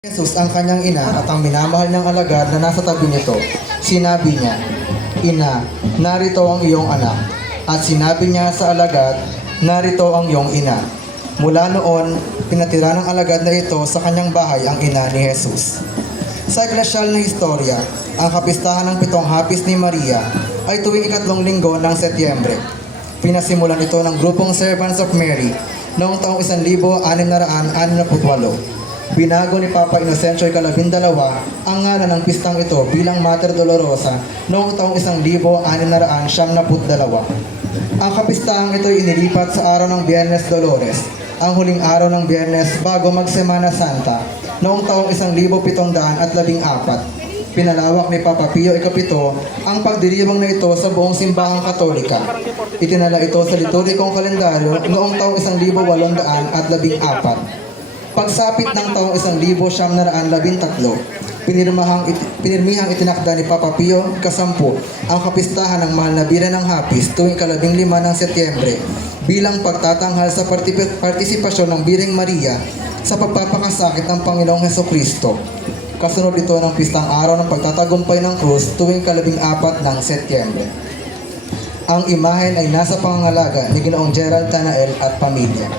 Jesus ang kanyang ina at ang minamahal niyang alagad na nasa tabi nito. Sinabi niya, "Ina, narito ang iyong anak." At sinabi niya sa alagad, "Narito ang iyong ina." Mula noon, pinatira ng alagad na ito sa kanyang bahay ang ina ni Jesus. Sa eklesyal na istorya, ang kapistahan ng 7 hapis ni Maria ay tuwing 3 linggo ng Setyembre. Pinasimulan ito ng grupong Servants of Mary noong taong 1668. Binago ni Papa Inocencio ika-12 ang ngalan ng pistang ito bilang Mater Dolorosa noong taong 1672. Ang kapistahang ito ay inilipat sa araw ng Biyernes Dolores, ang huling araw ng Biyernes bago mag-Semana Santa noong taong 1714. Pinalawak ni Papa Pio VII ang pagdiriwang na ito sa buong simbahang Katolika. Itinala ito sa liturgikong kalendaryo noong taong 1814. Pagsapit ng taong 1913, pinirmihang itinakda ni Papa Pio X ang kapistahan ng Mahal na Birhen ng Hapis tuwing ika-15 ng Setyembre bilang pagtatanghal sa partisipasyon ng Birheng Maria sa pagpapakasakit ng Panginoong Hesukristo. Kasunod ito ng pistang araw ng pagtatagumpay ng krus tuwing ika-14 ng Setyembre. Ang imahen ay nasa pangangalaga ni Ginoong Gerald Tanael at pamilya.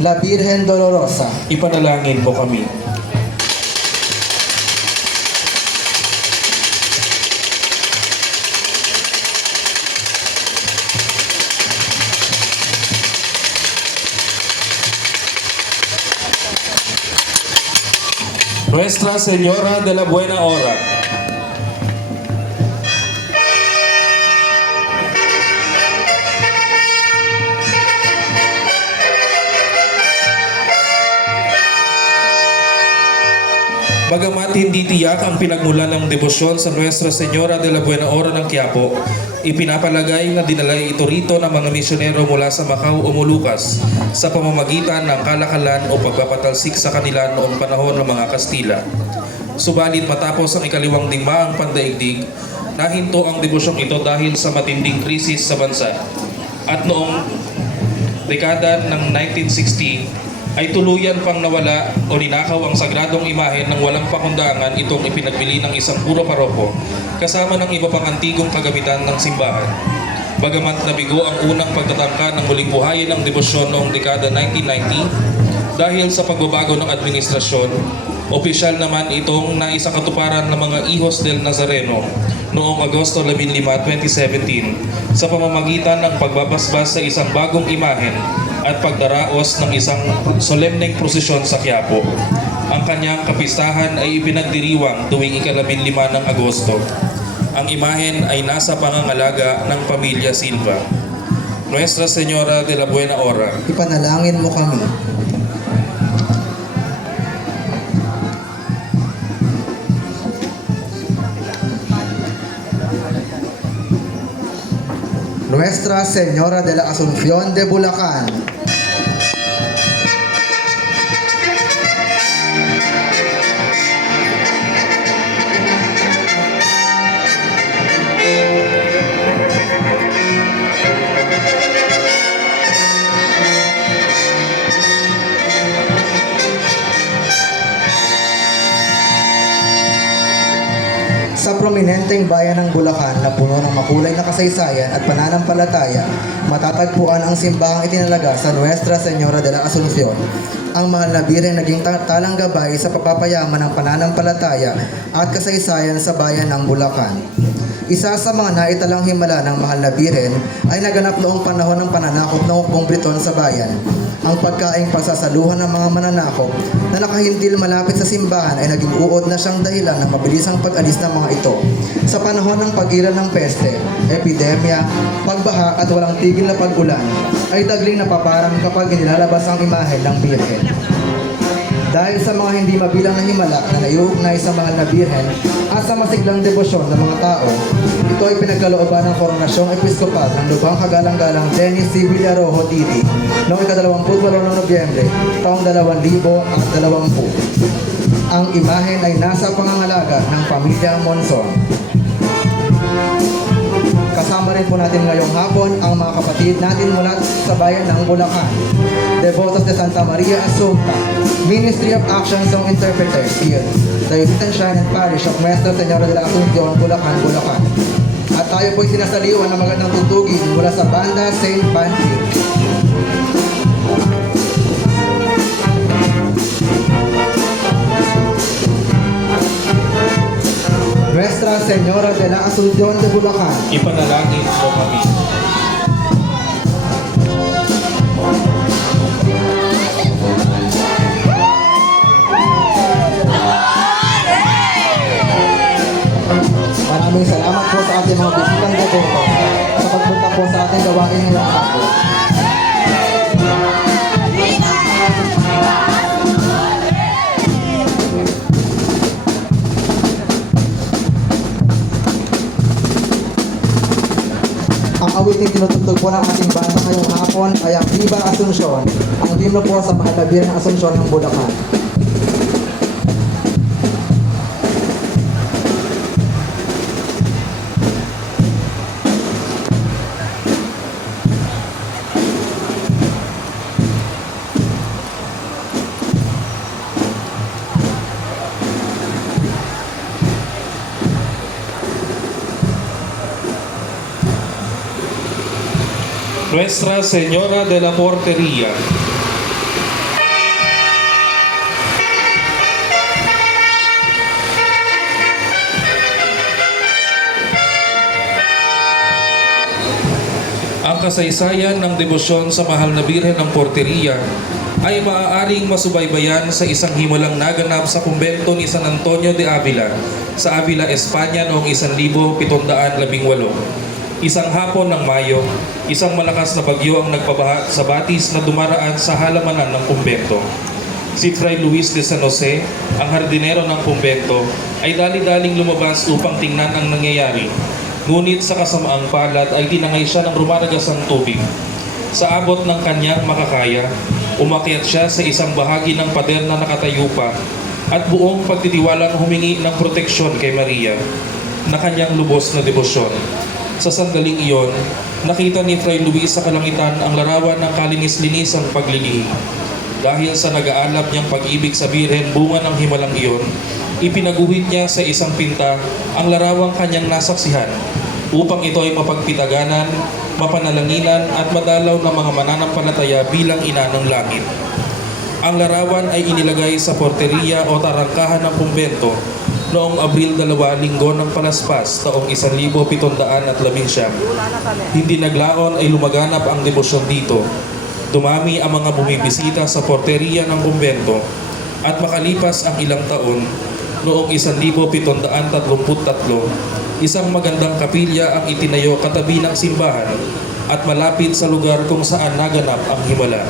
La Virgen Dolorosa, Ipanalangin po kami. Nuestra Señora de la Buena Hora. Bagamat hindi tiyak ang pinagmulan ng debosyon sa Nuestra Señora de la Buena Hora ng Quiapo, ipinapalagay na dinala ito rito ng mga misyonero mula sa Macau o Molucas sa pamamagitan ng kalakalan o pagpapatalsik sa kanila noong panahon ng mga Kastila. Subalit matapos ang ikaliwang digmaang pandaigdig, nahinto ang debosyong ito dahil sa matinding krisis sa bansa. At noong dekada ng 1960, ay tuluyan pang nawala o ninakaw ang sagradong imahen ng walang pakundangan itong ipinagbili ng isang puro paroko kasama ng iba pang antigong kagamitan ng simbahan. Bagamat nabigo ang unang pagtatangka ng muling buhayin ng debosyon noong dekada 1990 dahil sa pagbabago ng administrasyon, opisyal naman itong naisakatuparan ng mga Hijos del Nazareno noong Agosto 15, 2017 sa pamamagitan ng pagbabasbas sa isang bagong imahen at pagdaraos ng isang solemneng prosesyon sa Quiapo. Ang kanyang kapistahan ay ipinagdiriwang tuwing ika-15 ng Agosto. Ang imahen ay nasa pangangalaga ng pamilya Silva. Nuestra Señora de la Buena Hora, ipanalangin mo kami. Nuestra Señora de la Asunción de Bulacan, sa prominenteng bayan ng Bulacan na puno ng makulay na kasaysayan at pananampalataya, matatagpuan ang simbahang itinalaga sa Nuestra Señora de la Asunción. Ang Mahal na Birhen naging talang gabay sa pagpapayaman ng pananampalataya at kasaysayan sa bayan ng Bulacan. Isa sa mga naitalang himala ng Mahal na Birhen ay naganap noong panahon ng pananakop ng Hukbong Briton sa bayan. Ang pagkaing pagsasaluhan ng mga mananakop na nakahintil malapit sa simbahan ay naging uod na siyang dahilan ng mabilisang pag-alis ng mga ito. Sa panahon ng pag-iral ng peste, epidemya, pagbaha at walang tigil na pag-ulan, ay dagling napaparang kapag inilalabas ang imahen ng Birhen. Dahil sa mga hindi mabilang na himala na naiuugnay sa Mahal na Birhen at sa masiglang debosyon ng mga tao, ito ay pinagkalooban ng Koronasyong Episkopal ng Lubhang Kagalang-galang Dennis C. Villarojo Didi noong ika-28 ng Nobyembre, taong 2020. Ang imahen ay nasa pangangalaga ng pamilya Monzon. Kasama rin po natin ngayong hapon ang mga kapatid natin mula sa bayan ng Bulacan. Devotos de Santa Maria Asunta, Ministry of Action Song Interpreters Guild, Diocesan Shrine and Parish of Nuestra Señora de la Asunción, Bulacan, Bulacan. At tayo po'y sinasaliwan ng magandang tutugin mula sa banda St. Patrick. Nuestra Señora de la Asunción de Bulacan. Ipanalangin mo kami. Maraming salamat po sa ating mga bisitang devoto sa pagpunta po sa ating gawain ngayong hapon. Ang awiting tinutugtog po ng ating banda ngayong hapon ay ang Viva Asuncion, ang himno po sa mahal na Birhen Asuncion ng Bulacan. Nuestra Señora de la Portería. Ang kasaysayan ng debosyon sa mahal na Birhen ng Portería ay maaaring masubaybayan sa isang himalang naganap sa kumbento ni San Antonio de Avila sa Avila, Espanya noong 1718. Isang hapon ng Mayo, isang malakas na bagyo ang nagpabaha sa batis na dumaraan sa halamanan ng kumbento. Si Fray Luis de San Jose, ang hardinero ng kumbento, ay dali-daling lumabas upang tingnan ang nangyayari. Ngunit sa kasamaang palad ay tinangay siya ng rumaragasang tubig. Sa abot ng kanyang makakaya, umakyat siya sa isang bahagi ng pader na nakatayo pa at buong pagtitiwalang humingi ng proteksyon kay Maria na kanyang lubos na debosyon. Sa sandaling iyon, nakita ni Fray Luis sa kalangitan ang larawan ng kalinis-linisang paglilihi. Dahil sa nag-aalab niyang pag-ibig sa Birhen bunga ng himalang iyon, ipinaguhit niya sa isang pinta ang larawang kanyang nasaksihan upang ito ay mapagpitaganan, mapanalanginan at madalaw ng mga mananampalataya bilang ina ng langit. Ang larawan ay inilagay sa porteriya o tarangkahan ng kumbento noong Abril 2 linggo ng Palaspas taong 1719. Hindi naglaon ay lumaganap ang debosyon dito. Dumami ang mga bumibisita sa porteriya ng kumbento at makalipas ang ilang taon, noong 1733, isang magandang kapilya ang itinayo katabi ng simbahan at malapit sa lugar kung saan naganap ang himala.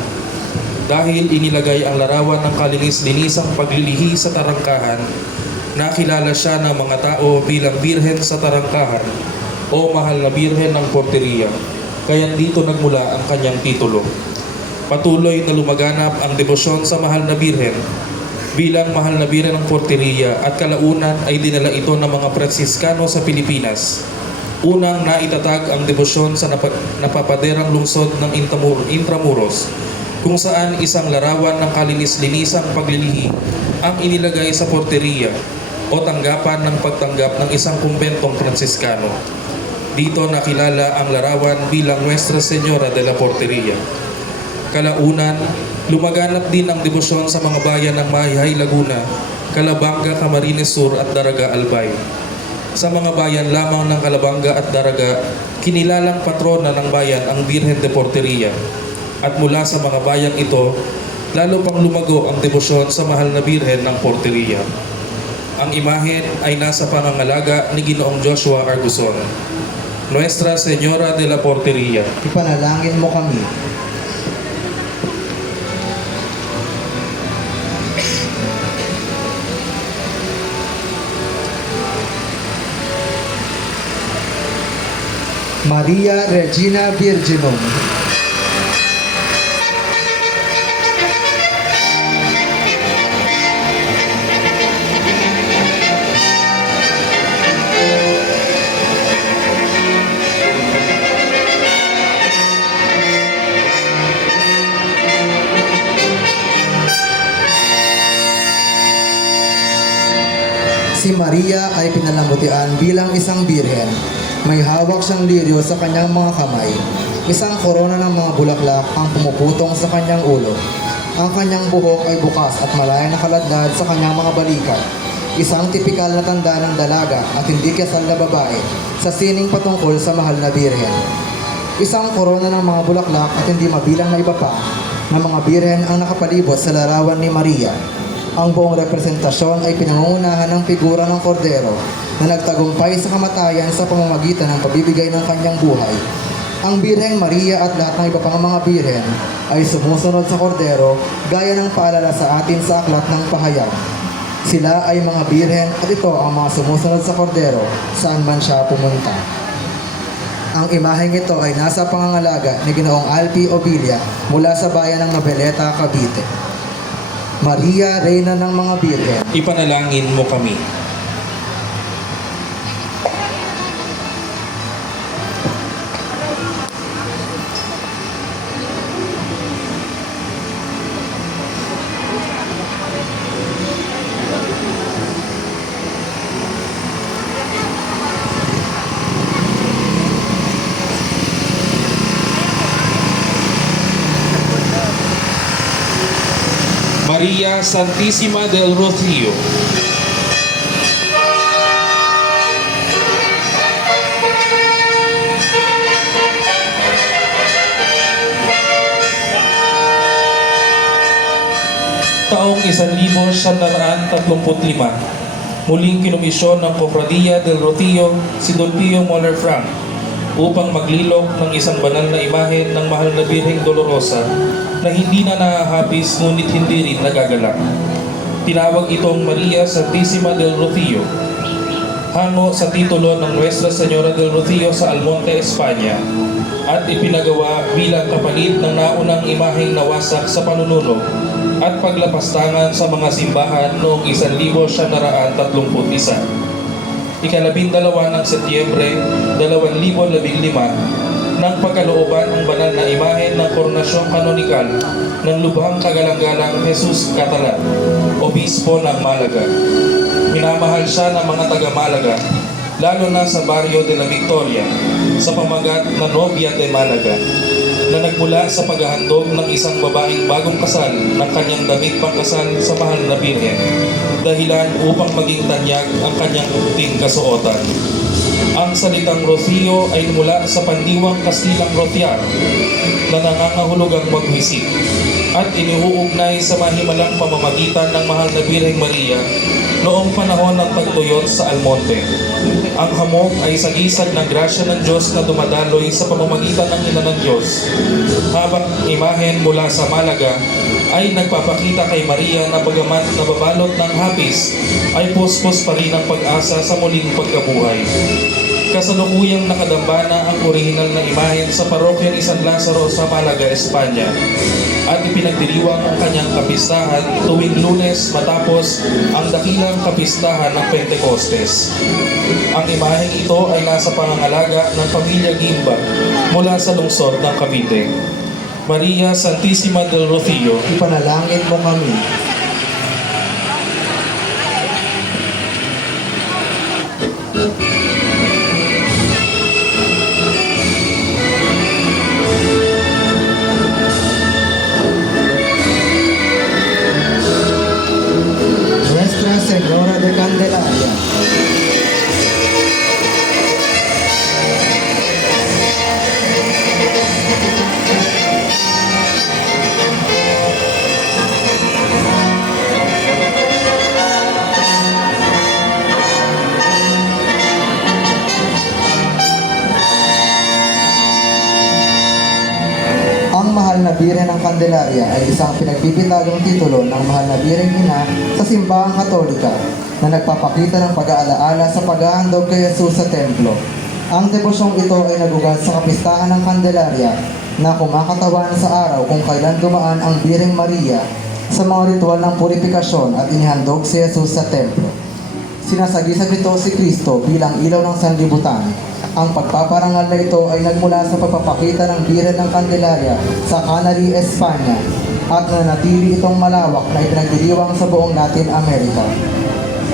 Dahil inilagay ang larawan ng kalinis-linisang paglilihi sa tarangkahan, nakilala siya ng mga tao bilang Birhen sa tarangkahan o mahal na Birhen ng porteriya, kaya dito nagmula ang kanyang titulo. Patuloy na lumaganap ang debosyon sa mahal na Birhen bilang mahal na Birhen ng porteriya at kalaunan ay dinala ito ng mga Fransiskano sa Pilipinas. Unang naitatag ang debosyon sa napapaderang lungsod ng Intramuros, kung saan isang larawan ng kalinis-linisang paglilihi ang inilagay sa porteriya o tanggapan ng pagtanggap ng isang kumbentong Fransiskano. Dito nakilala ang larawan bilang Nuestra Señora de la Portería. Kalaunan, lumaganap din ang debosyon sa mga bayan ng Mahihay, Laguna, Calabanga, Camarines Sur at Daraga, Albay. Sa mga bayan lamang ng Calabanga at Daraga, kinilalang patrona ng bayan ang Birhen de Portería. At mula sa mga bayang ito, lalo pang lumago ang debosyon sa mahal na Birhen ng Portería. Ang imahen ay nasa pangangalaga ni Ginoong Joshua Arguson. Nuestra Señora de la Portería. Ipanalangin mo kami. Maria Regina Virginum. Si Maria ay pinalamutian bilang isang birhen. May hawak siyang liryo sa kanyang mga kamay. Isang korona ng mga bulaklak ang pumuputong sa kanyang ulo. Ang kanyang buhok ay bukas at malaya nakaladlad sa kanyang mga balikat. Isang tipikal na tanda ng dalaga at hindi kasal na babae sa sining patungkol sa mahal na birhen. Isang korona ng mga bulaklak at hindi mabilang na iba pa na mga birhen ang nakapalibot sa larawan ni Maria. Ang buong representasyon ay pinangungunahan ng figura ng kordero na nagtagumpay sa kamatayan sa pamamagitan ng pabibigay ng kanyang buhay. Ang Birheng Maria at lahat ng iba pang mga birhen ay sumusunod sa kordero gaya ng paalala sa atin sa aklat ng pahayag. Sila ay mga birhen at ito ang mga sumusunod sa kordero saan man siya pumunta. Ang imaheng ito ay nasa pangangalaga ni Ginoong Alpi Obilia mula sa bayan ng Noveleta, Cavite. Maria, Reyna ng mga birhen, Ipanalangin mo kami. Maria Santissima del Rocío. Taong 1935, muling kinomisyon ng Cofradia del Rocío si Don Pio Moller Frank upang maglilok ng isang banal na imahe ng mahal na Birheng Dolorosa na hindi na nahahapis ngunit hindi rin nagagalak. Tinawag itong Maria Santissima del Rocío, hango sa titulo ng Nuestra Señora del Rocío sa Almonte, Espanya, at ipinagawa bilang kapalit ng naunang imaheng nawasak sa panununog at paglapastangan sa mga simbahan noong 1931. Ikalabindalawa ng Setyembre 2015 nang pagkalooban ang banal na imahe ng koronasyong kanonikal ng Lubhang Kagalang-galang Jesus Catalan, Obispo ng Malaga. Minamahal siya ng mga taga-Malaga, lalo na sa Barrio de la Victoria, sa pamagat na Novia de Malaga, na nagmula sa paghahandog ng isang babaeng bagong kasal ng kanyang damit pangkasal sa mahal na Birhen, dahilan upang maging tanyag ang kanyang puting kasuotan. Ang salitang Rocío ay mula sa pandiwang Kastilang Rociar na nangangahulugang magwisik at iniuugnay sa mahimalang pamamagitan ng mahal na Birheng Maria noong panahon ng pagtuyot sa Almonte. Ang hamog ay sagisag ng grasya ng Diyos na dumadaloy sa pamamagitan ng Ina ng Diyos, habang imahen mula sa Malaga ay nagpapakita kay Maria na bagamat nababalot ng hapis, ay puspos pa rin ang pag-asa sa muling pagkabuhay. Kasalukuyang nakadambana ang orihinal na imahen sa parokya ni San Lazaro sa Malaga, Espanya, at ipinagdiriwang ang kanyang kapistahan tuwing Lunes matapos ang dakilang kapistahan ng Pentecostes. Ang imaheng ito ay nasa pangangalaga ng pamilya Gimba mula sa lungsod ng Cavite. Maria Santissima del Rocío, ipanalangin mo kami. Nuestra Señora de Candelaria, ang mahal na Birhen ng Candelaria ay isang pinagbibitagang titulo ng mahal na Birheng Ina sa simbahang Katolika na nagpapakita ng pag-aalaala sa paghahandog kay Jesus sa templo. Ang debosyong ito ay nagugat sa kapistahan ng Candelaria na kumakatawan sa araw kung kailan dumaan ang Birheng Maria sa mga ritual ng purifikasyon at inihandog si Jesus sa templo. Sinasagisag nito si Kristo bilang ilaw ng sanlibutan. Ang pagpaparangal na ito ay nagmula sa pagpapakita ng Birhen ng Candelaria sa Canary, Espanya, at nanatili itong malawak na ipinagdiriwang sa buong Latin America.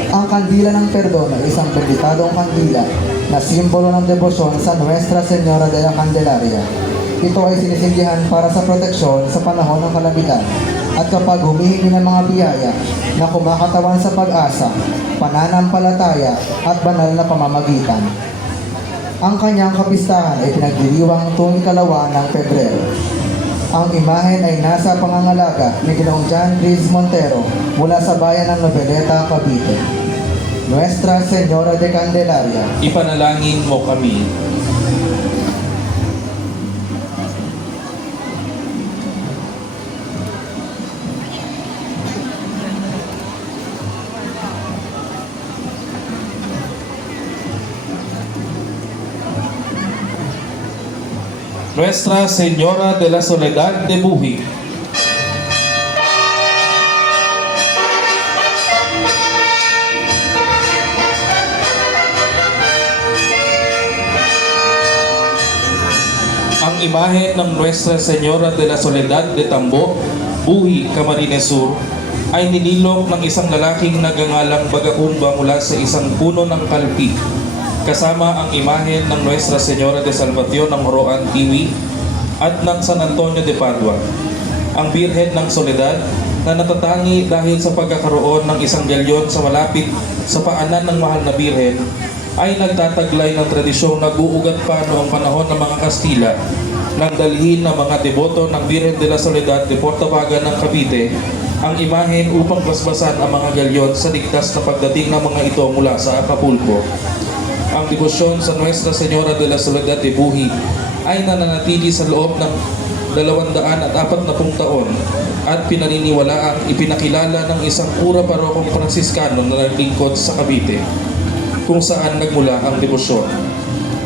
Ang kandila ng perdon ay isang benditadong kandila na simbolo ng debosyon sa Nuestra Señora de la Candelaria. Ito ay sinisindihan para sa proteksyon sa panahon ng kalamidad at kapag humihingi ng mga biyaya na kumakatawan sa pag-asa, pananampalataya at banal na pamamagitan. Ang kanyang kapistahan ay pinagdiriwang tuwing 2 ng Pebrero. Ang imahen ay nasa pangangalaga ni Ginoong John Chris Montero mula sa bayan ng Noveleta, Cavite. Nuestra Señora de Candelaria, Ipanalangin mo kami. Nuestra Señora de la Soledad de Buhi. Ang imahe ng Nuestra Señora de la Soledad de Tambo, Buhi, Camarines Sur, ay ninilok ng isang lalaking nagangalang Bagacumba mula sa isang puno ng kalpi, kasama ang imahe ng Nuestra Señora de Salvación ng Horoan, Tiwi, at ng San Antonio de Padua. Ang Birhen ng Soledad na natatangi dahil sa pagkakaroon ng isang galyon sa malapit sa paanan ng mahal na Birhen ay nagtataglay ng tradisyong nag-uugat pa noong panahon ng mga Kastila nang dalhin ng mga deboto ng Birhen de la Soledad de Portabaga ng Cavite ang imahen upang basbasan ang mga galyon sa ligtas na pagdating ng mga ito mula sa Acapulco. Ang debosyon sa Nuestra Señora de la Soledad de Buhi ay nananatili sa loob ng 240 taon at pinaniniwalaang ipinakilala ng isang kura parokong Fransiskano na naglingkod sa Cavite, kung saan nagmula ang debosyon.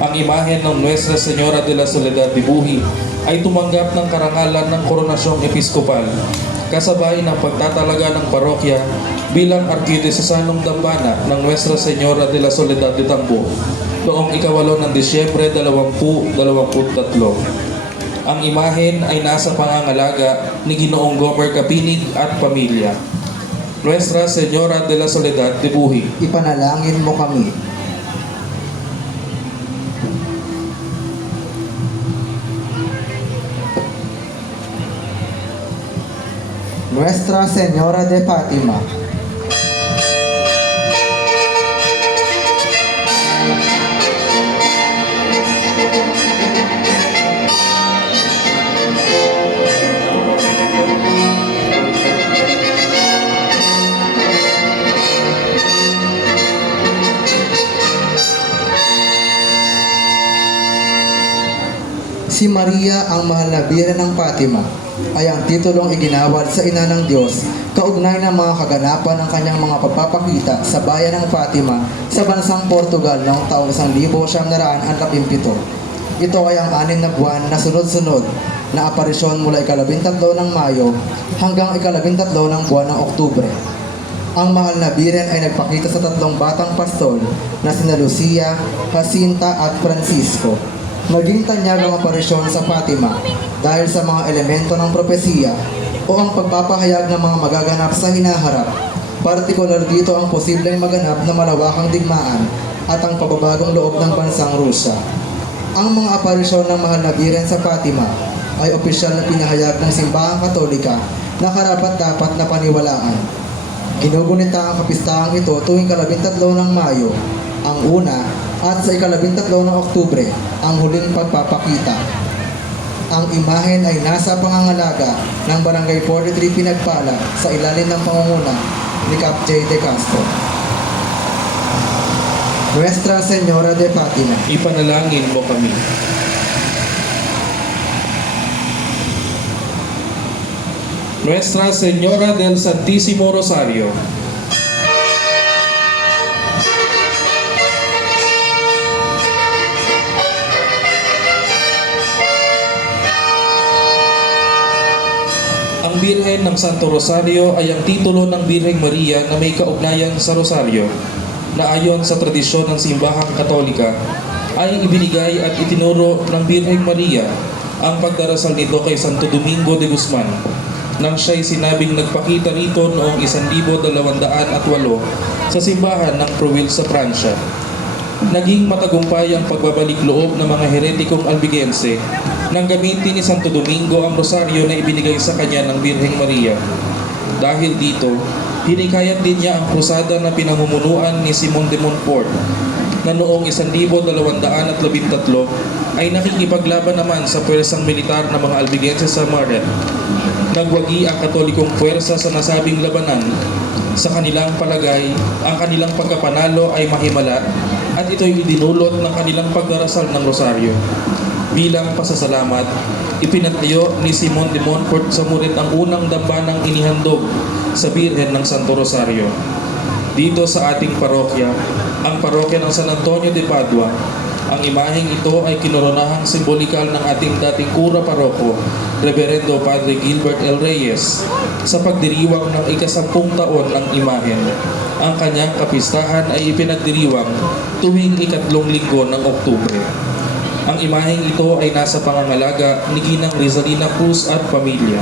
Ang imahen ng Nuestra Señora de la Soledad de Buhi ay tumanggap ng karangalan ng Koronasyong Episkopal, kasabay ng pagtatalaga ng parokya bilang Arkidiosesanong Dambana ng Nuestra Señora de la Soledad de Tambo noong 8 ng Disyembre 2023. Ang imahen ay nasa pangangalaga ni Ginoong Gomer Kapinig at pamilya. Nuestra Señora de la Soledad de Buhi, ipanalangin mo kami. Nuestra Señora de Fatima, si Maria ang mahal na Birhen ng Fatima ay ang titulong iginawad sa Ina ng Diyos kaugnay ng mga kaganapan ng kanyang mga pagpapakita sa bayan ng Fatima sa bansang Portugal noong taong 1917. Ito ay ang 6 na buwan na sunod-sunod na aparisyon mula 13 ng Mayo hanggang 13 ng buwan ng Oktubre. Ang mahal na Birhen ay nagpakita sa 3 batang pastol na sina Lucia, Jacinta at Francisco. Naging tanyag ang aparisyon sa Fatima dahil sa mga elemento ng propesiya o ang pagpapahayag ng mga magaganap sa hinaharap. Partikular dito ang posibleng maganap na malawakang digmaan at ang pababagong loob ng bansang Rusya. Ang mga aparisyon ng mahal na Birhen sa Fatima ay opisyal na pinahayag ng Simbahang Katolika na karapat-dapat na paniwalaan. Ginugunita ang kapistahang ito tuwing 13 ng Mayo, ang una, at sa 13 ng Oktubre, ang huling pagpapakita. Ang imahen ay nasa pangangalaga ng Barangay 43 Pinagpala sa ilalim ng pangunguna ni Cap J. De Castro. Nuestra Señora de Fatima, ipanalangin mo kami. Nuestra Señora del Santísimo Rosario, ang Birhen ng Santo Rosario ay ang titulo ng Birheng Maria na may kaugnayan sa Rosario, na ayon sa tradisyon ng Simbahang Katolika ay ibinigay at itinuro ng Birheng Maria ang pagdarasal nito kay Santo Domingo de Guzman. nang siya'y sinabing nagpakita rito noong 1208 sa simbahan ng Proville sa Pransya. Naging matagumpay ang pagbabalik loob ng mga heretikong Albigense nang gamitin ni Santo Domingo ang rosaryo na ibinigay sa kanya ng Birheng Maria. Dahil dito, hinikayat din niya ang krusada na pinamumunuan ni Simon de Montfort na noong 1213 ay nakikipaglaban naman sa pwersang militar ng mga Albigense sa Maret. Nagwagi ang katolikong puwersa sa nasabing labanan. Sa kanilang palagay, ang kanilang pagkapanalo ay mahimala at ito'y idinulot ng kanilang pagdarasal ng rosaryo. Bilang pasasalamat, ipinatayo ni Simon de Montfort sa Muret ang unang dambanang inihandog sa Birhen ng Santo Rosario. Dito sa ating parokya, ang parokya ng San Antonio de Padua, ang imaheng ito ay kinoronahang simbolikal ng ating dating kura paroko, Reverendo Padre Gilbert L. Reyes, sa pagdiriwang ng ika-10 taon ng imahen. Ang kanyang kapistahan ay ipinagdiriwang tuwing ika-3 linggo ng Oktubre. Ang imaheng ito ay nasa pangangalaga ni Ginang Rizalina Cruz at pamilya.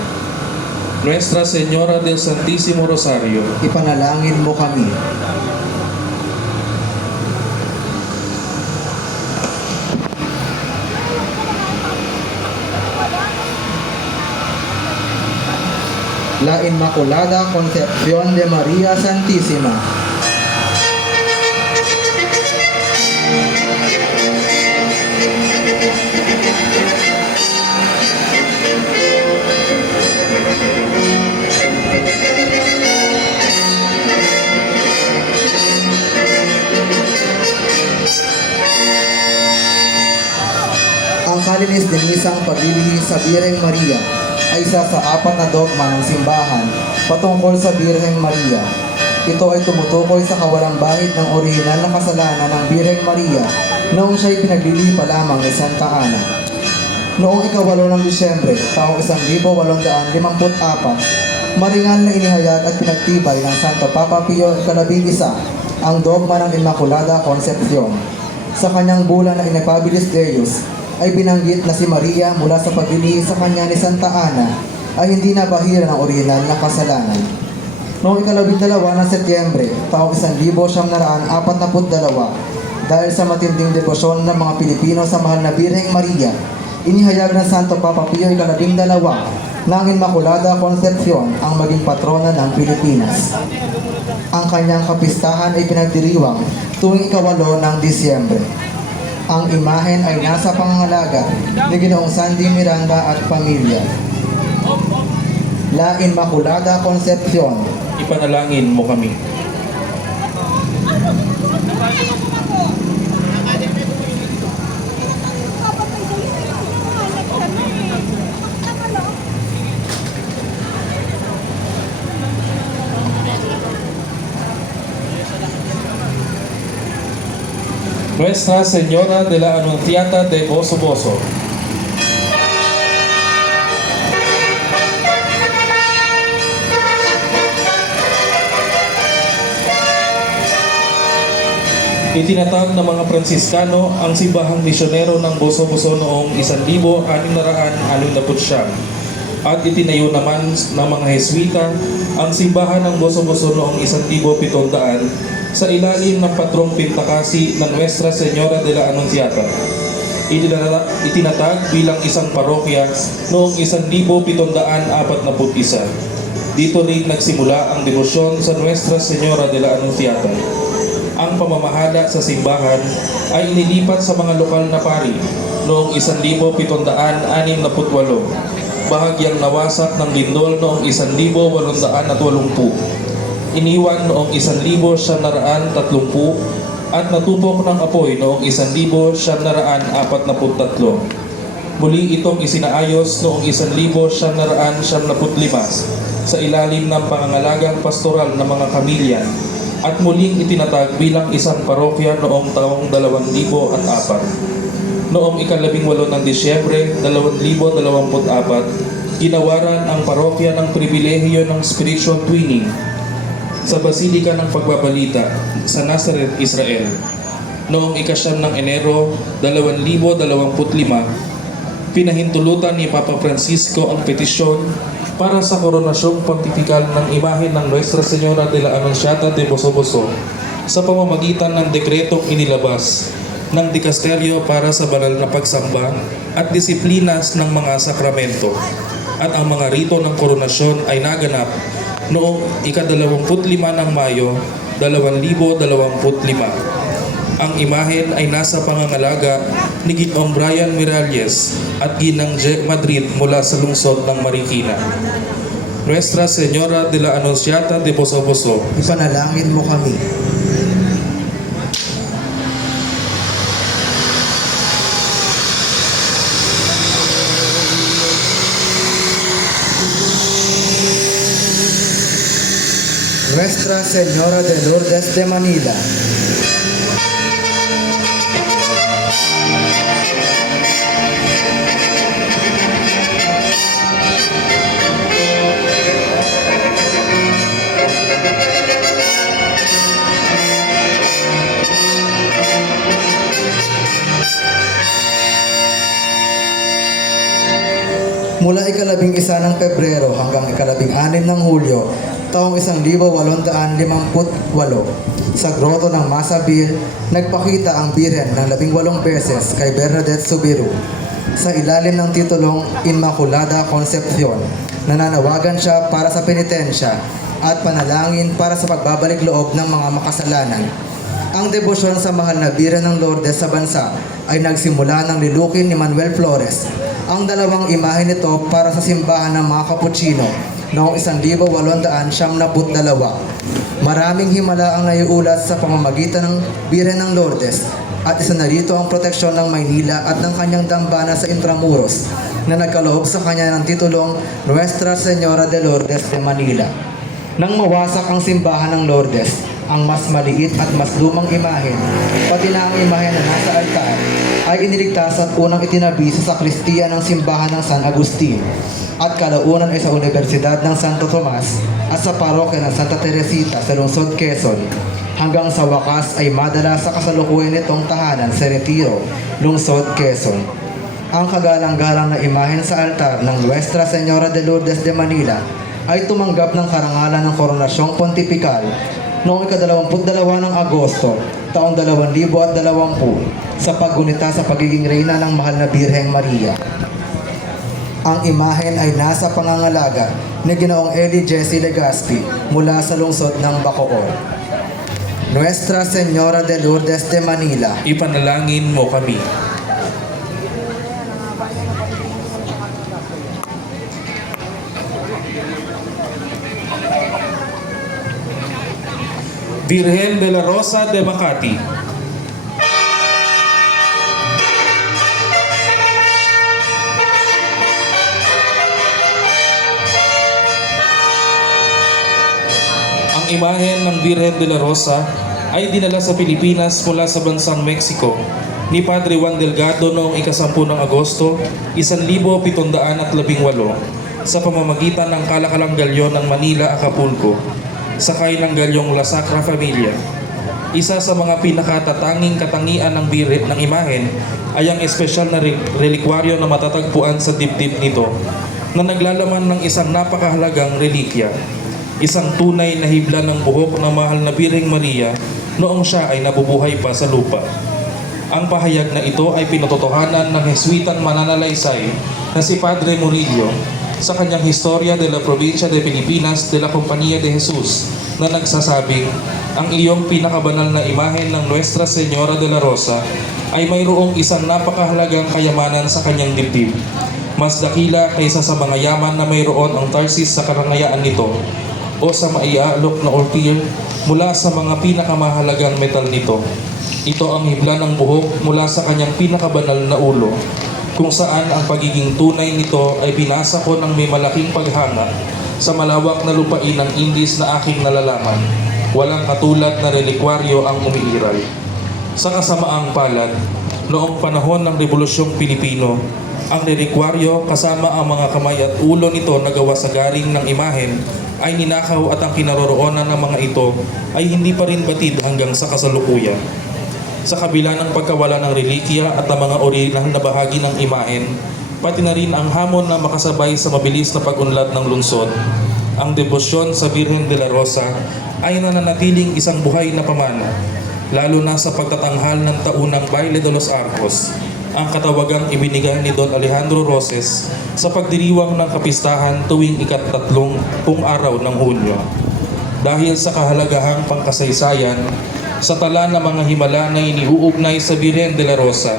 Nuestra Señora del Santísimo Rosario, Ipanalangin mo kami. La Inmaculada Concepción de María Santísima. Ang kalinis-linisang paglilihis sa Birheng Maria ay isa sa 4 na dogma ng simbahan patungkol sa Birheng Maria. Ito ay tumutukoy sa kawalang bahid ng orihinal na kasalanan ng Birheng Maria noong siya'y pinaglilihi pa lamang ni Santa Ana. Noong ika-8 ng Disyembre, taong 1854, maringal na inihayag at pinagtibay ng Santo Papa Pio XI ang dogma ng Immaculada Concepcion. Sa kanyang bula na Ineffabilis Deus, ay binanggit na si Maria mula sa paglilihi sa kanya ni Santa Ana ay hindi nabahira ng orihinal na kasalanan. Noong ika-12 ng Setyembre, taong 1942, dahil sa matinding debosyon ng mga Pilipino sa mahal na Birheng Maria, inihayag ng Santo Papa Pio XII na ang Immaculada Concepcion ang maging patrona ng Pilipinas. Ang kanyang kapistahan ay pinagdiriwang tuwing ika-8 ng Disyembre. Ang imahen ay nasa pangangalaga ni Ginoong Sandy Miranda at pamilya. La Inmaculada Concepcion, ipanalangin mo kami. Nuestra Señora de la Anunciata de Boso Boso, itinatag ng mga Pransiskano ang simbahang misyonero ng Boso Boso noong 1669 at itinayo naman ng mga Heswita ang simbahan ng Boso Boso noong 1700 sa ilalim ng patrong Pintakasi ng Nuestra Señora de la Anunciata. Itinatag bilang isang parokya noong 1741. Dito rin nagsimula ang debosyon sa Nuestra Señora de la Anunciata. Ang pamamahala sa simbahan ay inilipat sa mga lokal na pari noong 1768, bahagyang nawasak ng lindol noong 1880. Iniwan noong 1930 at natupok ng apoy noong 1943. Muli itong isinaayos noong 1995 sa ilalim ng pangangalagang pastoral ng mga kamilyan at muling itinatag bilang isang parokya noong taong 2004. Noong ika-18 ng Disyembre 2024, ginawaran ang parokya ng pribilehiyo ng spiritual twinning sa Basilika ng Pagbabalita sa Nazareth, Israel. Noong ika-9 ng Enero 2025, pinahintulutan ni Papa Francisco ang petisyon para sa koronasyong pontifikal ng imahe ng Nuestra Señora de la Anunciata de Bosoboso sa pamamagitan ng dekretong inilabas ng dikasteryo para sa banal na pagsamba at disiplinas ng mga sakramento. At ang mga rito ng koronasyon ay naganap noong ika-25 ng Mayo, 2025. Ang imahen ay nasa pangangalaga ni Ginoong Brian Miralles at Ginang J. Madrid mula sa lungsod ng Marikina. Nuestra Señora de la Anunciata de Bosoboso, Ipanalangin mo kami. Nuestra Señora de Lourdes de Manila, mula ika-11 ng Pebrero hanggang ika-16 ng Hulyo, taong 1858, sa grotto ng Masabil, nagpakita ang Birhen ng 18 beses kay Bernadette Subiru. Sa ilalim ng titulong Inmaculada Concepcion, nananawagan siya para sa penitensya at panalangin para sa pagbabalik loob ng mga makasalanan. Ang debosyon sa mahal na Birhen ng Lourdes sa bansa ay nagsimula ng lilukin ni Manuel Flores. Ang dalawang imahe nito para sa simbahan ng mga Kapuchino noong 1872. Maraming himala ang naiulat sa pamamagitan ng Birhen ng Lourdes at isa na rito ang proteksyon ng Maynila at ng kanyang dambana sa Intramuros na nagkaloob sa kanya ng titulong Nuestra Señora de Lourdes de Manila. Nang mawasak ang simbahan ng Lourdes, ang mas maliit at mas lumang imahe, pati na ang imahe na nasa altar, ay iniligtas at unang itinabi sa sakristiya ng simbahan ng San Agustin at kalaunan ay sa Universidad ng Santo Tomas at sa parokya ng Santa Teresita sa lungsod Quezon, hanggang sa wakas ay madala sa kasalukuyan nitong tahanan sa Retiro, lungsod Quezon. Ang kagalang-galang na imahen sa altar ng Nuestra Señora de Lourdes de Manila ay tumanggap ng karangalan ng Koronasyong Pontifikal noong ika-22 ng Agosto, taong 2020 sa paggunita sa pagiging reyna ng mahal na Birheng Maria. Ang imahen ay nasa pangangalaga ni Ginoong Eli Jesse Legazpi mula sa lungsod ng Bacoor. Nuestra Señora de Lourdes de Manila, ipanalangin mo kami. Virgen de la Rosa de Makati, ang imahen ng Virgen de la Rosa ay dinala sa Pilipinas mula sa bansang Mexico ni Padre Juan Delgado noong ika-10 ng Agosto, 1718 sa pamamagitan ng kalakalang galyon ng Manila, Acapulco, sakay ng galyong La Sacra Familia. Isa sa mga pinakatatanging katangian ng Birhen ng imahen ay ang espesyal na relikwaryo na matatagpuan sa dibdib nito na naglalaman ng isang napakahalagang relikya, isang tunay na hibla ng buhok ng mahal na Birheng Maria noong siya ay nabubuhay pa sa lupa. Ang pahayag na ito ay pinototohanan ng Jesuitang mananalaysay na si Padre Murillo sa kanyang Historia de la Provincia de Filipinas de la Compañía de Jesus na nagsasabing ang iyong pinakabanal na imahen ng Nuestra Señora de la Rosa ay mayroong isang napakahalagang kayamanan sa kanyang dibdib. Mas dakila kaysa sa mga yaman na mayroon ang Tarsis sa karangayaan nito o sa maiaalok na ortil mula sa mga pinakamahalagang metal nito. Ito ang hibla ng buhok mula sa kanyang pinakabanal na ulo, kung saan ang pagiging tunay nito ay binasa ko ng may malaking paghanga sa malawak na lupain ng Indies na aking nalalaman. Walang katulad na relikwaryo ang umiiral. Sa kasamaang palad, noong panahon ng Rebolusyong Pilipino, ang relikwaryo kasama ang mga kamay at ulo nito na gawa sa garing ng imahen ay ninakaw at ang kinaroroonan ng mga ito ay hindi pa rin batid hanggang sa kasalukuyan. Sa kabila ng pagkawala ng relikya at ng mga orihinal na bahagi ng imahen, pati na rin ang hamon na makasabay sa mabilis na pag-unlad ng lungsod. Ang debosyon sa Virgen de la Rosa ay nananatiling isang buhay na pamana, lalo na sa pagtatanghal ng taunang Baile de los Arcos, ang katawagang ibinigay ni Don Alejandro Roses sa pagdiriwang ng kapistahan tuwing ika-30 araw ng Hunyo. Dahil sa kahalagahang pangkasaysayan, sa tala ng mga himala na iniuugnay sa Virgen de la Rosa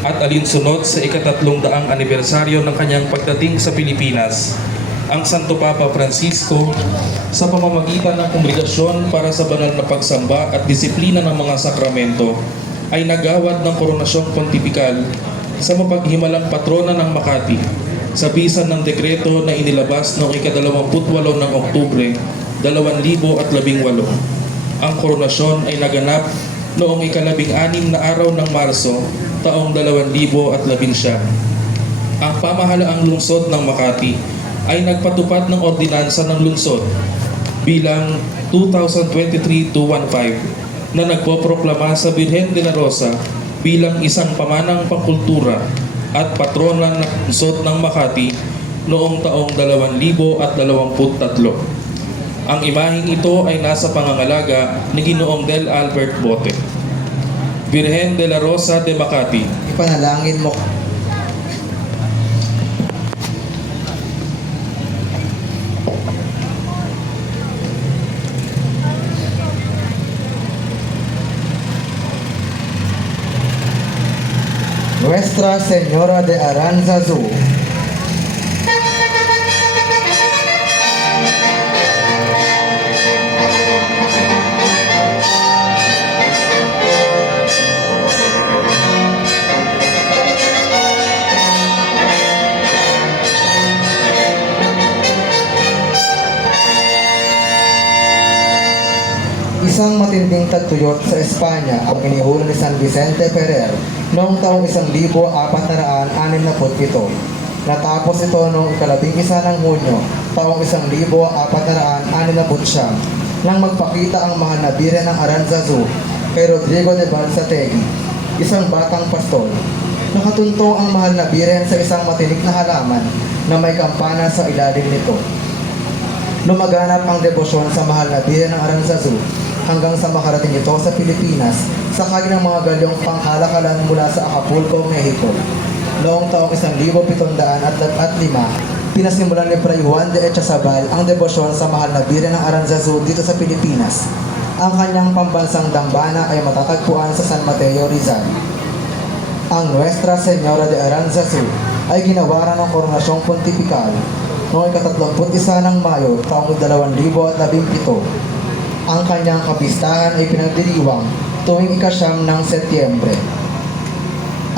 at alinsunod sa ika-300 anibersaryo ng kanyang pagdating sa Pilipinas, ang Santo Papa Francisco sa pamamagitan ng kongregasyon para sa banal na pagsamba at disiplina ng mga sakramento ay nagawad ng koronasyong pontifikal sa mapaghimalang patrona ng Makati sa bisan ng dekreto na inilabas noong ika-28 ng Oktubre 2018. Ang koronasyon ay naganap noong ika-16 na araw ng Marso taong 2011. Ang pamahalaang lungsod ng Makati ay nagpatupad ng ordinansa ng lungsod bilang 2023-215 na nagpoproklama sa Virgen de la Rosa bilang isang pamanang pangkultura at patrona ng lungsod ng Makati noong taong 2023. Ang imaheng ito ay nasa pangangalaga ni Ginoong Del Albert Bote. Virgen de la Rosa de Makati, Ipanalangin mo. Nuestra Señora de Aranzazu, isang matinding tagtuyot sa Espanya ang iniulo ni San Vicente Ferrer noong taong 1467. Natapos ito noong ika-11 ng Hunyo taong 1469 nang magpakita ang mahal na Birhen ng Aranzazu kay Rodrigo de Balsategui, isang batang pastol. Nakatunto ang mahal na Birhen sa isang matinik na halaman na may kampana sa ilalim nito. Lumaganap ang debosyon sa mahal na Birhen ng Aranzazu hanggang sa makarating ito sa Pilipinas sakay ng mga galyong pangkalakalan mula sa Acapulco, Mexico. Noong taong 1705, pinasimulan ni Fray Juan de Echazabal ang debosyon sa mahal na Birhen ng Aranzazu dito sa Pilipinas. Ang kanyang pambansang dambana ay matatagpuan sa San Mateo, Rizal. Ang Nuestra Señora de Aranzazu ay ginawaran ng koronasyong pontifikal noong ika-31 ng Mayo taong 2017. Ang kanyang kapistahan ay pinagdiriwang tuwing ika-9 ng Setyembre.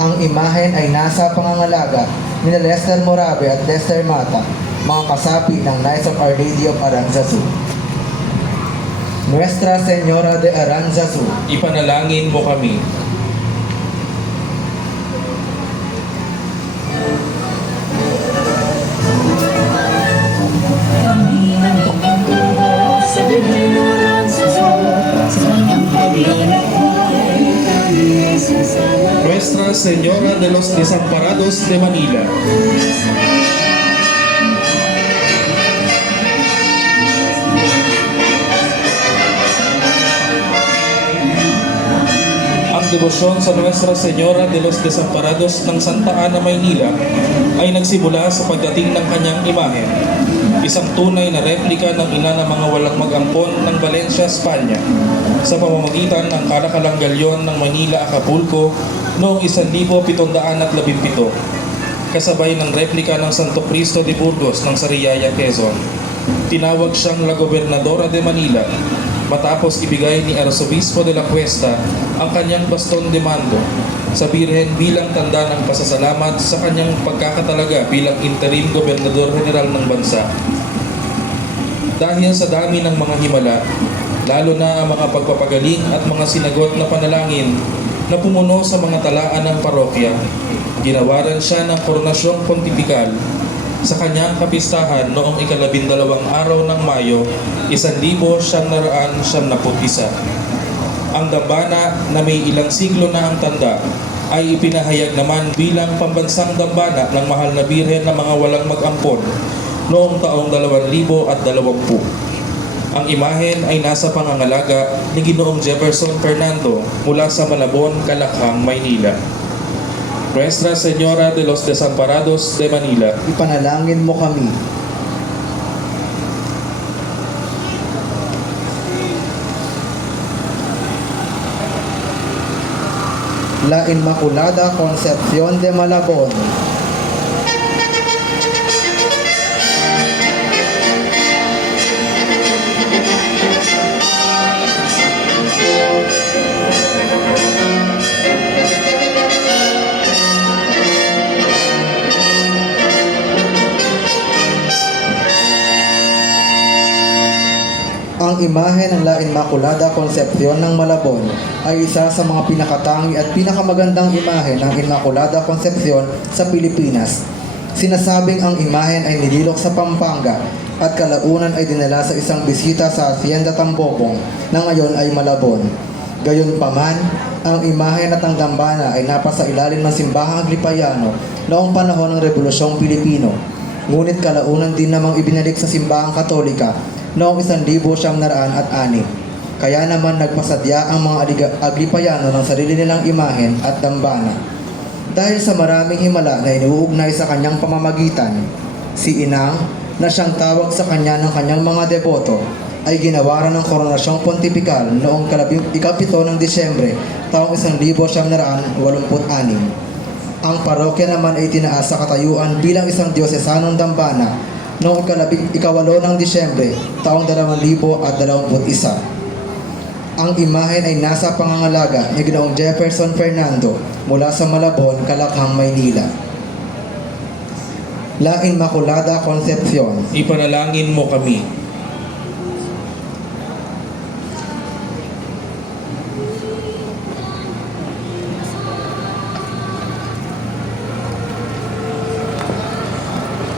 Ang imahen ay nasa pangangalaga ni Lester Morabe at Lester Mata, mga kasapi ng Knights of Our Lady of Aranzazu. Nuestra Señora de Aranzazu, ipanalangin mo kami. Nuestra Señora de los Desamparados de Manila, ang debosyon sa Nuestra Señora de los Desamparados ng Santa Ana, Maynila ay nagsimula sa pagdating ng kanyang imahen, isang tunay na replika ng ina ng mga walang mag-ampon ng Valencia, Espanya, sa pamamagitan ng kalakalang galyon ng Manila, Acapulco noong 1717, kasabay ng replika ng Santo Cristo de Burgos ng Sariaya, Quezon. Tinawag siyang La Gobernadora de Manila matapos ibigay ni Arzobispo de la Cuesta ang kanyang baston de mando sa Birhen bilang tanda ng pasasalamat sa kanyang pagkakatalaga bilang interim gobernador general ng bansa. Dahil sa dami ng mga himala, lalo na ang mga pagpapagaling at mga sinagot na panalangin na pumuno sa mga talaan ng parokya, ginawaran siya ng koronasyong pontifikal sa kanyang kapistahan noong ika-12 araw ng Mayo, 1971. Ang dambana na may ilang siglo na ang tanda ay ipinahayag naman bilang pambansang dambana ng mahal na birhen ng mga walang mag-ampon noong taong 2020. Ang imahen ay nasa pangangalaga ni Ginoong Jefferson Fernando mula sa Malabon, Calakhang, Maynila. Nuestra Señora de los Desamparados de Manila, Ipanalangin mo kami. La Inmaculada Concepción de Malabon. Ang imahe ng La Inmaculada Concepción ng Malabon ay isa sa mga pinakatangi at pinakamagandang imahe ng Inmaculada Concepción sa Pilipinas. Sinasabing ang imahen ay nililok sa Pampanga at kalaunan ay dinala sa isang bisita sa Hacienda Tambopong na ngayon ay Malabon. Gayunpaman, ang imahen at ang dambana ay napasa ilalim ng simbahang Agripayano noong panahon ng Rebolusyong Pilipino. Ngunit kalaunan din namang ibinalik sa simbahang Katolika noong 1906. Kaya naman nagpasadya ang mga Agripayano ng sarili nilang imahen at dambana. Dahil sa maraming himala na inuugnay sa kanyang pamamagitan, si Inang, na siyang tawag sa kanya ng kanyang mga deboto, ay ginawaran ng koronasyong pontipikal noong 17 ng Disyembre taong 1986. Ang parokya naman ay tinaas sa katayuan bilang isang diosesanong dambana noong 18 ng Disyembre taong 2021. Ang imahen ay nasa pangangalaga ni Ginoong Jefferson Fernando mula sa Malabon, Calakhang, Maynila. La Inmaculada Concepción. ipanalangin mo kami.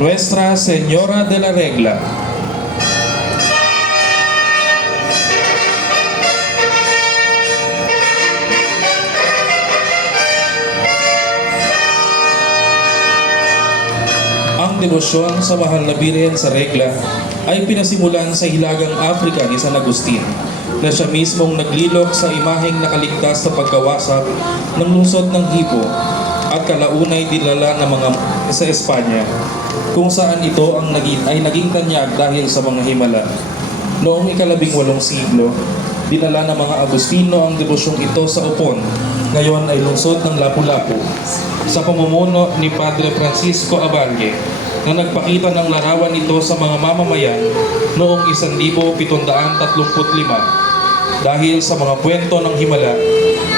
Nuestra Señora de la Regla, ang debosyon sa mahal na birhen sa regla ay pinasimulan sa Hilagang Afrika ni San Agustin, na siya mismong naglilok sa imaheng nakaligtas sa pagkawasak ng lungsod ng Hippo at kalaunay dinala ng mga sa Espanya, kung saan ito ay naging tanyag dahil sa mga himala. Noong 18 siglo, dinala ng mga Agustino ang debosyong ito sa Upon, ngayon ay lungsod ng Lapu-Lapu, sa pamumuno ni Padre Francisco Aballe, na nagpakita ng larawan ito sa mga mamamayan noong 1735. Dahil sa mga kwento ng himala,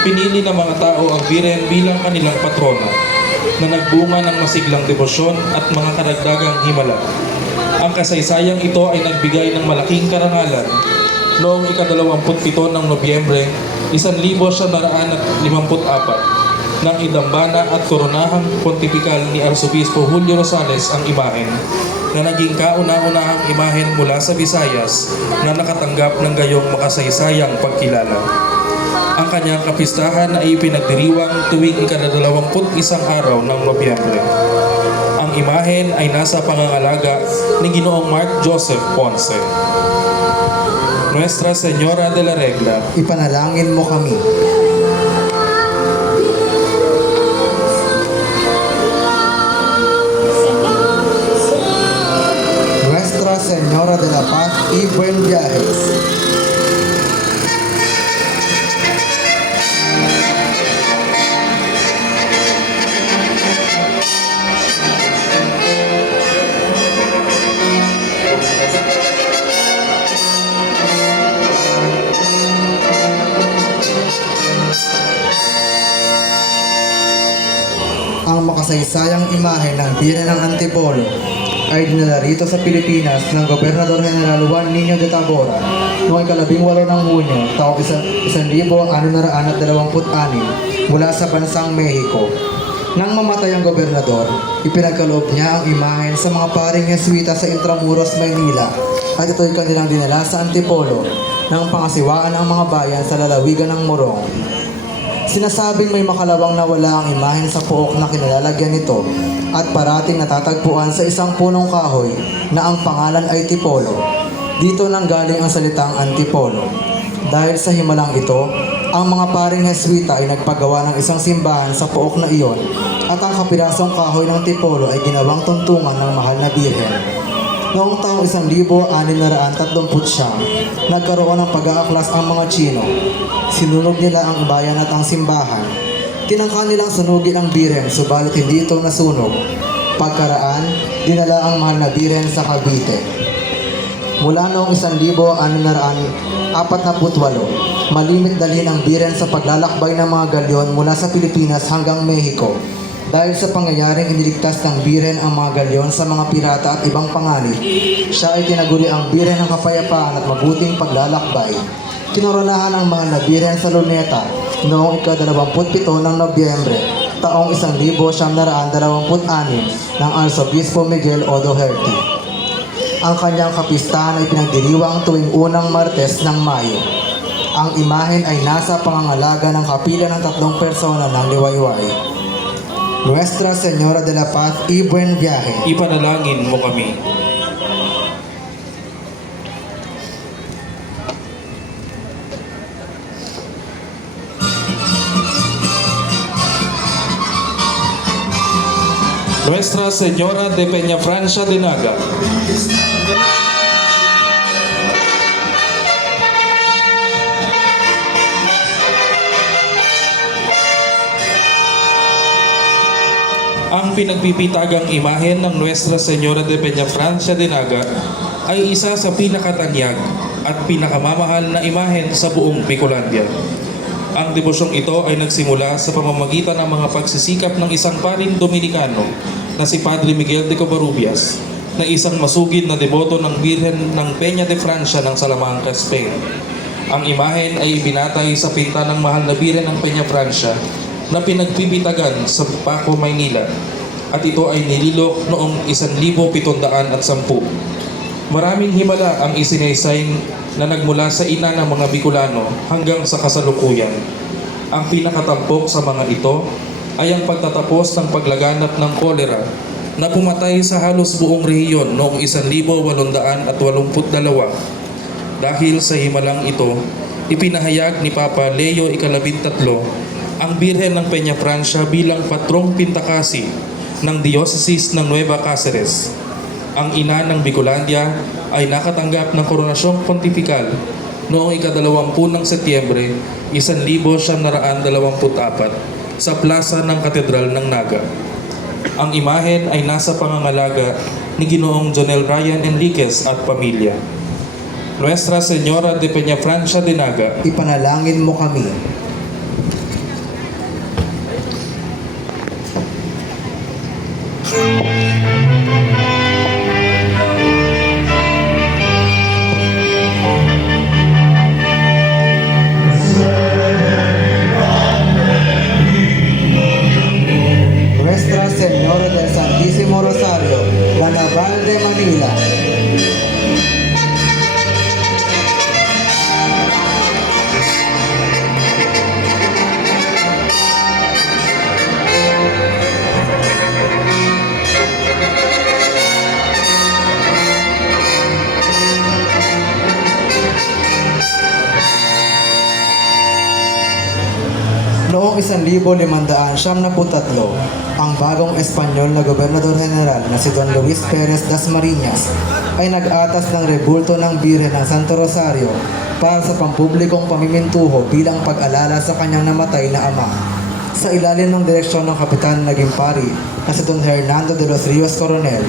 pinili ng mga tao ang birhen bilang kanilang patrona, na nagbunga ng masiglang debosyon at mga karagdagang himala. Ang kasaysayang ito ay nagbigay ng malaking karangalan noong 27 ng Nobyembre 1954 nang idambana at koronahang pontipikal ni Arsobispo Julio Rosales ang imahen, na naging kauna-unahang imahen mula sa Visayas na nakatanggap ng gayong makasaysayang pagkilala. Ang kanyang kapistahan ay ipinagdiriwang tuwing ika-21 araw ng Nobyembre. Ang imahen ay nasa pangangalaga ni Ginoong Mark Joseph Ponce. Nuestra Señora de la Regla, Ipanalangin mo kami. Nuestra Señora de la Paz y Buen Viajes. Ang makasaysayang imahe ng Birhen ng Antipolo ay dinala rito sa Pilipinas ng Gobernador General Juan Niño de Tabora noong 18 ng Hunyo taong 1626 mula sa bansang Mexico. Nang mamatay ang gobernador, ipinagkaloob niya ang imahen sa mga paring Jesuita sa Intramuros, Maynila, at ito'y kanilang dinala sa Antipolo nang pangasiwaan ang mga bayan sa lalawigan ng Morong. Sinasabing may makalawang nawala ang imahen sa pook na kinalalagyan nito at parating natatagpuan sa isang punong kahoy na ang pangalan ay Tipolo. Dito nang galing ang salitang Antipolo. Dahil sa himalang ito, ang mga paring Heswita ay nagpagawa ng isang simbahan sa pook na iyon at ang kapirasong kahoy ng Tipolo ay ginawang tuntungan ng mahal na Birhen. Noong taong 1639, nagkaroon ng pag-aaklas ang mga Tsino. Sinunog nila ang bayan at ang simbahan. Tinangka nilang sunugin ang Birhen, subalit hindi ito nasunog. Pagkaraan, dinala ang mahal na Birhen sa Cavite. Mula noong 1648, malimit dalhin ang Birhen sa paglalakbay ng mga galyon mula sa Pilipinas hanggang Mexico. Dahil sa pangyayaring iniligtas ng Birhen ang mga galyon sa mga pirata at ibang panganib, siya ay tinaguri ang Birhen ng kapayapaan at mabuting paglalakbay. Kinoronahan ang mahal na Birhen sa Luneta noong ika-27 ng Nobyembre, taong 1926 ng Arsobispo Miguel O'Doherty. Ang kanyang kapistahan ay pinagdiriwang tuwing unang Martes ng Mayo. Ang imahen ay nasa pangangalaga ng kapila ng 3 persona ng liwayway. Nuestra Señora de la Paz y Buen Viaje. Ipanalangin mo kami. Nuestra Señora de Peñafrancia de Naga. Ang pinagpipitagang imahen ng Nuestra Señora de Peñafrancia de Naga ay isa sa pinakatanyag at pinakamamahal na imahen sa buong Bicolandia. Ang debosyong ito ay nagsimula sa pamamagitan ng mga pagsisikap ng isang paring Dominikano na si Padre Miguel de Covarrubias, na isang masugid na deboto ng Birhen ng Peña de Francia ng Salamanca, Spain. Ang imahen ay ibinatay sa pinta ng mahal na Birhen ng Peña Francia na pinagpipitagan sa Paco, Maynila, at ito ay nililok noong 1710. Maraming himala ang isinaysay na nagmula sa ina ng mga Bicolano hanggang sa kasalukuyan. Ang pinakatampok sa mga ito ay ang pagtatapos ng paglaganap ng kolera na pumatay sa halos buong rehiyon noong 1882. Dahil sa himalang ito, ipinahayag ni Papa Leo XIII ang Birhen ng Peñafrancia bilang patrong Pintakasi ng Diocese ng Nueva Cáceres. Ang ina ng Bicolandia ay nakatanggap ng koronasyong pontifikal noong ika-20 ng Setyembre 1924 sa plaza ng Katedral ng Naga. Ang imahen ay nasa pangangalaga ni Ginoong Jonel Ryan Enriquez at pamilya. Nuestra Señora de Peñafrancia de Naga, Ipanalangin mo kami. Nuestra Señora del Santísimo Rosario, la Naval de Manila. Noong 1573, ang bagong Espanyol na Gobernador General na si Don Luis Perez Dasmariñas ay nag-atas ng rebulto ng Birhen ng Santo Rosario para sa pampublikong pamimintuho bilang pag-alala sa kanyang namatay na ama. Sa ilalim ng direksyon ng kapitan na naging pari na si Don Hernando de los Rios Coronel,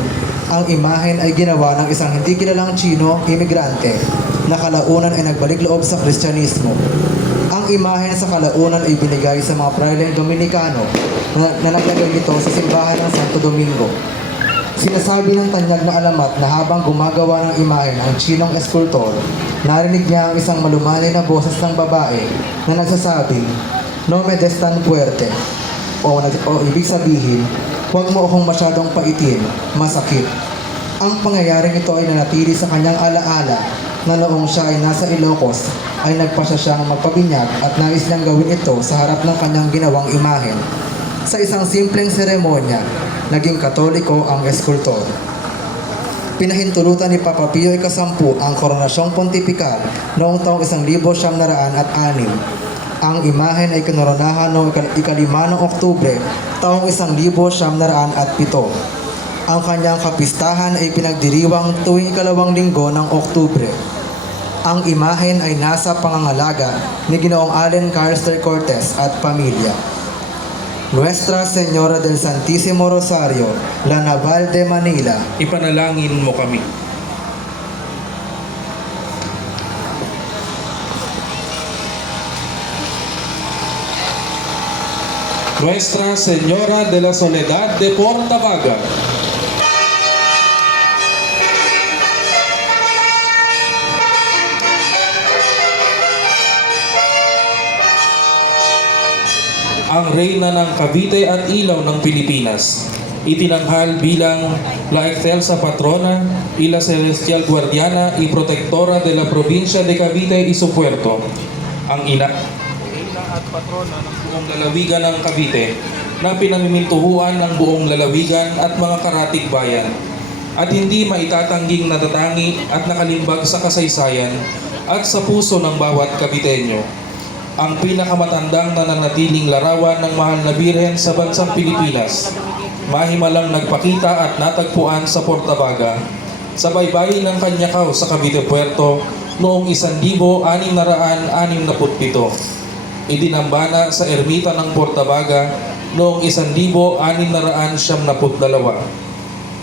ang imahen ay ginawa ng isang hindi kilalang Tsino imigrante na kalaunan ay nagbalik loob sa Kristyanismo. Ang imahen sa kalaunan ay binigay sa mga praileng Dominikano na naglagay nito sa simbahan ng Santo Domingo. Sinasabi ng tanyag na alamat na habang gumagawa ng imahen ang Tsinong eskultor, narinig niya ang isang malumanay na boses ng babae na nagsasabing, "No me des tan fuerte," o ibig sabihin, "Huwag mo akong masyadong paitin, masakit." Ang pangyayaring ito ay nanatili sa kanyang alaala na noong siya ay nasa Ilocos ay nagpasya siyang magpabinyag at nais niyang gawin ito sa harap ng kanyang ginawang imahen. Sa isang simpleng seremonya, naging Katoliko ang eskultor. Pinahintulutan ni Papa Pio X ang koronasyong pontipikal noong taong 1906. Ang imahen ay kinoronahan noong 5 ng Oktubre taong 1907. Ang kanyang kapistahan ay pinagdiriwang tuwing 2 linggo ng Oktubre. Ang imahen ay nasa pangangalaga ni Ginoong Allen Carster Cortez at pamilya. Nuestra Señora del Santísimo Rosario, La Naval de Manila, Ipanalangin mo kami. Nuestra Señora de la Soledad de Portabaga, ang reyna ng Cavite at ilaw ng Pilipinas, itinanghal bilang La Excelsa Patrona y la Celestial Guardiana y Protectora de la Provincia de Cavite y su Puerto, ang ina at patrona ng buong lalawigan ng Cavite na pinamimintuhuan ng buong lalawigan at mga karatig bayan, at hindi maitatangging natatangi at nakalimbag sa kasaysayan at sa puso ng bawat Caviteño. Ang pinakamatandang nananatiling larawan ng mahal na Birhen sa bansang Pilipinas, mahimalang nagpakita at natagpuan sa Portabaga, sa baybayin ng Kanyakaw sa Cavite Puerto noong 1667. Idinambana sa ermita ng Portabaga noong 1672.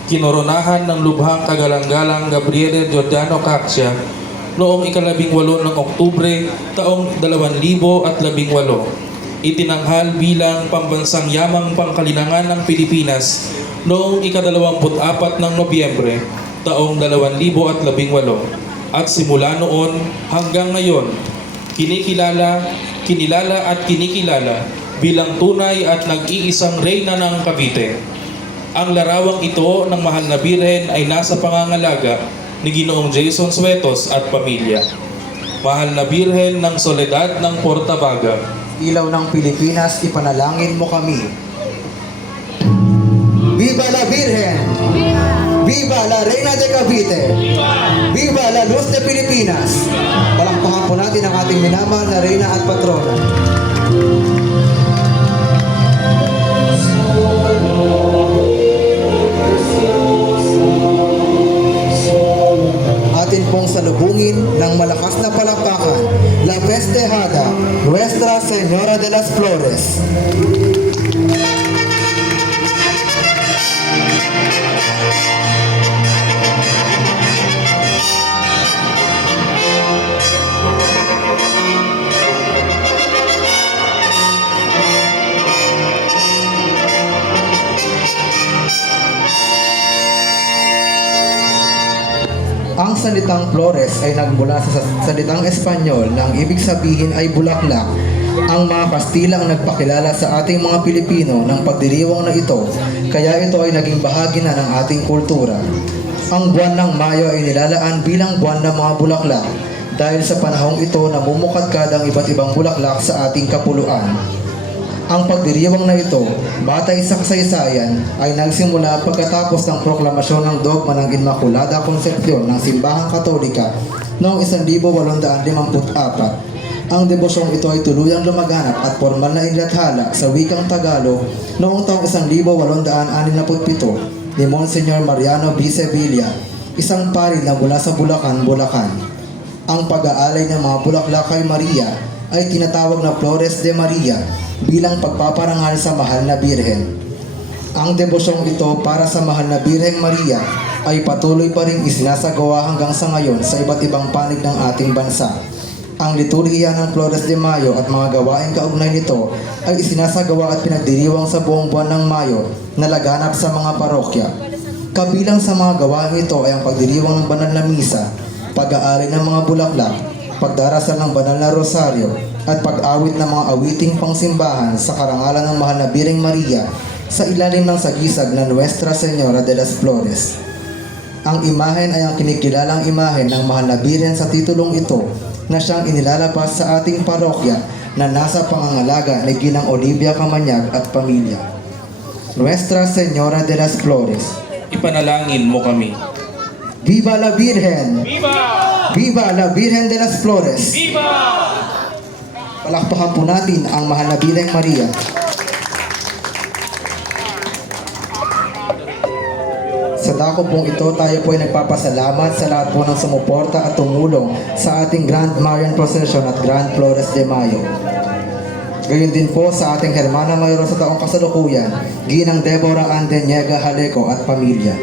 Kinoronahan ng lubhang kagalang-galang Gabriele Giordano Caxia noong 18 ng Oktubre taong 2018. Itinanghal bilang pambansang yamang pangkalinangan ng Pilipinas noong 24 ng Nobyembre taong 2018. At simula noon hanggang ngayon, kinilala at kinikilala bilang tunay at nag-iisang reyna ng Cavite. Ang larawang ito ng mahal na Birhen ay nasa pangangalaga ni Ginoong Jason Suetos at pamilya. Mahal na Birhen ng Soledad ng Portabaga, ilaw ng Pilipinas, ipanalangin mo kami. Viva la Virgen! Viva la Reina de Cavite! Viva la Luz de Pilipinas! Palakpakan po natin ang ating minamahal na Reyna at Patrona. Atin pong salubungin ng malakas na palakpakan, La Festejada, Nuestra Señora de las Flores. Ang salitang Flores ay nagmula sa salitang Espanyol na ang ibig sabihin ay bulaklak. Ang mga Kastila ang nagpakilala sa ating mga Pilipino ng pagdiriwang na ito, kaya ito ay naging bahagi na ng ating kultura. Ang buwan ng Mayo ay nilalaan bilang buwan ng mga bulaklak dahil sa panahong ito namumukadkad ang iba't ibang bulaklak sa ating kapuluan. Ang pagdiriwang na ito, batay sa kasaysayan, ay nagsimula pagkatapos ng proklamasyon ng dogma ng Inmaculada Concepcion ng Simbahang Katolika noong 1854. Ang debosyong ito ay tuluyang lumaganap at formal na inilathala sa wikang Tagalog noong taong 1867 ni Monsignor Mariano B. Sevilla, isang pari na mula sa Bulacan, Bulacan. Ang pag-aalay ng mga bulaklak kay Maria ay tinatawag na Flores de Maria bilang pagpaparangal sa mahal na Birhen. Ang debosyong ito para sa mahal na Birheng Maria ay patuloy pa rin isinasagawa hanggang sa ngayon sa iba't ibang panig ng ating bansa. Ang liturhiya ng Flores de Mayo at mga gawaing kaugnay nito ay isinasagawa at pinagdiriwang sa buong buwan ng Mayo na laganap sa mga parokya. Kabilang sa mga gawain ito ay ang pagdiriwang ng banal na misa, pag-aari ng mga bulaklak, pagdarasal ng banal na rosaryo, at pag-awit ng mga awiting pangsimbahan sa karangalan ng mahal na Birheng Maria sa ilalim ng sagisag na Nuestra Señora de las Flores. Ang imahen ay ang kinikilalang imahen ng mahal na Birhen sa titulong ito na siyang inilalabas sa ating parokya na nasa pangangalaga ni Ginang Olivia Camanyag at pamilya. Nuestra Señora de las Flores. Ipanalangin mo kami. Viva la Virgen! Viva! Viva la Virgen de las Flores! Viva! Palakpakan po natin ang mahal na Birheng Maria. Sa dako pong ito, tayo po ay nagpapasalamat sa lahat po ng sumuporta at tumulong sa ating Grand Marian Procession at Grand Flores de Mayo. Gayon din po sa ating Hermana Mayor sa taong kasalukuyan, Ginang Deborah Andeniega Haleco at pamilya.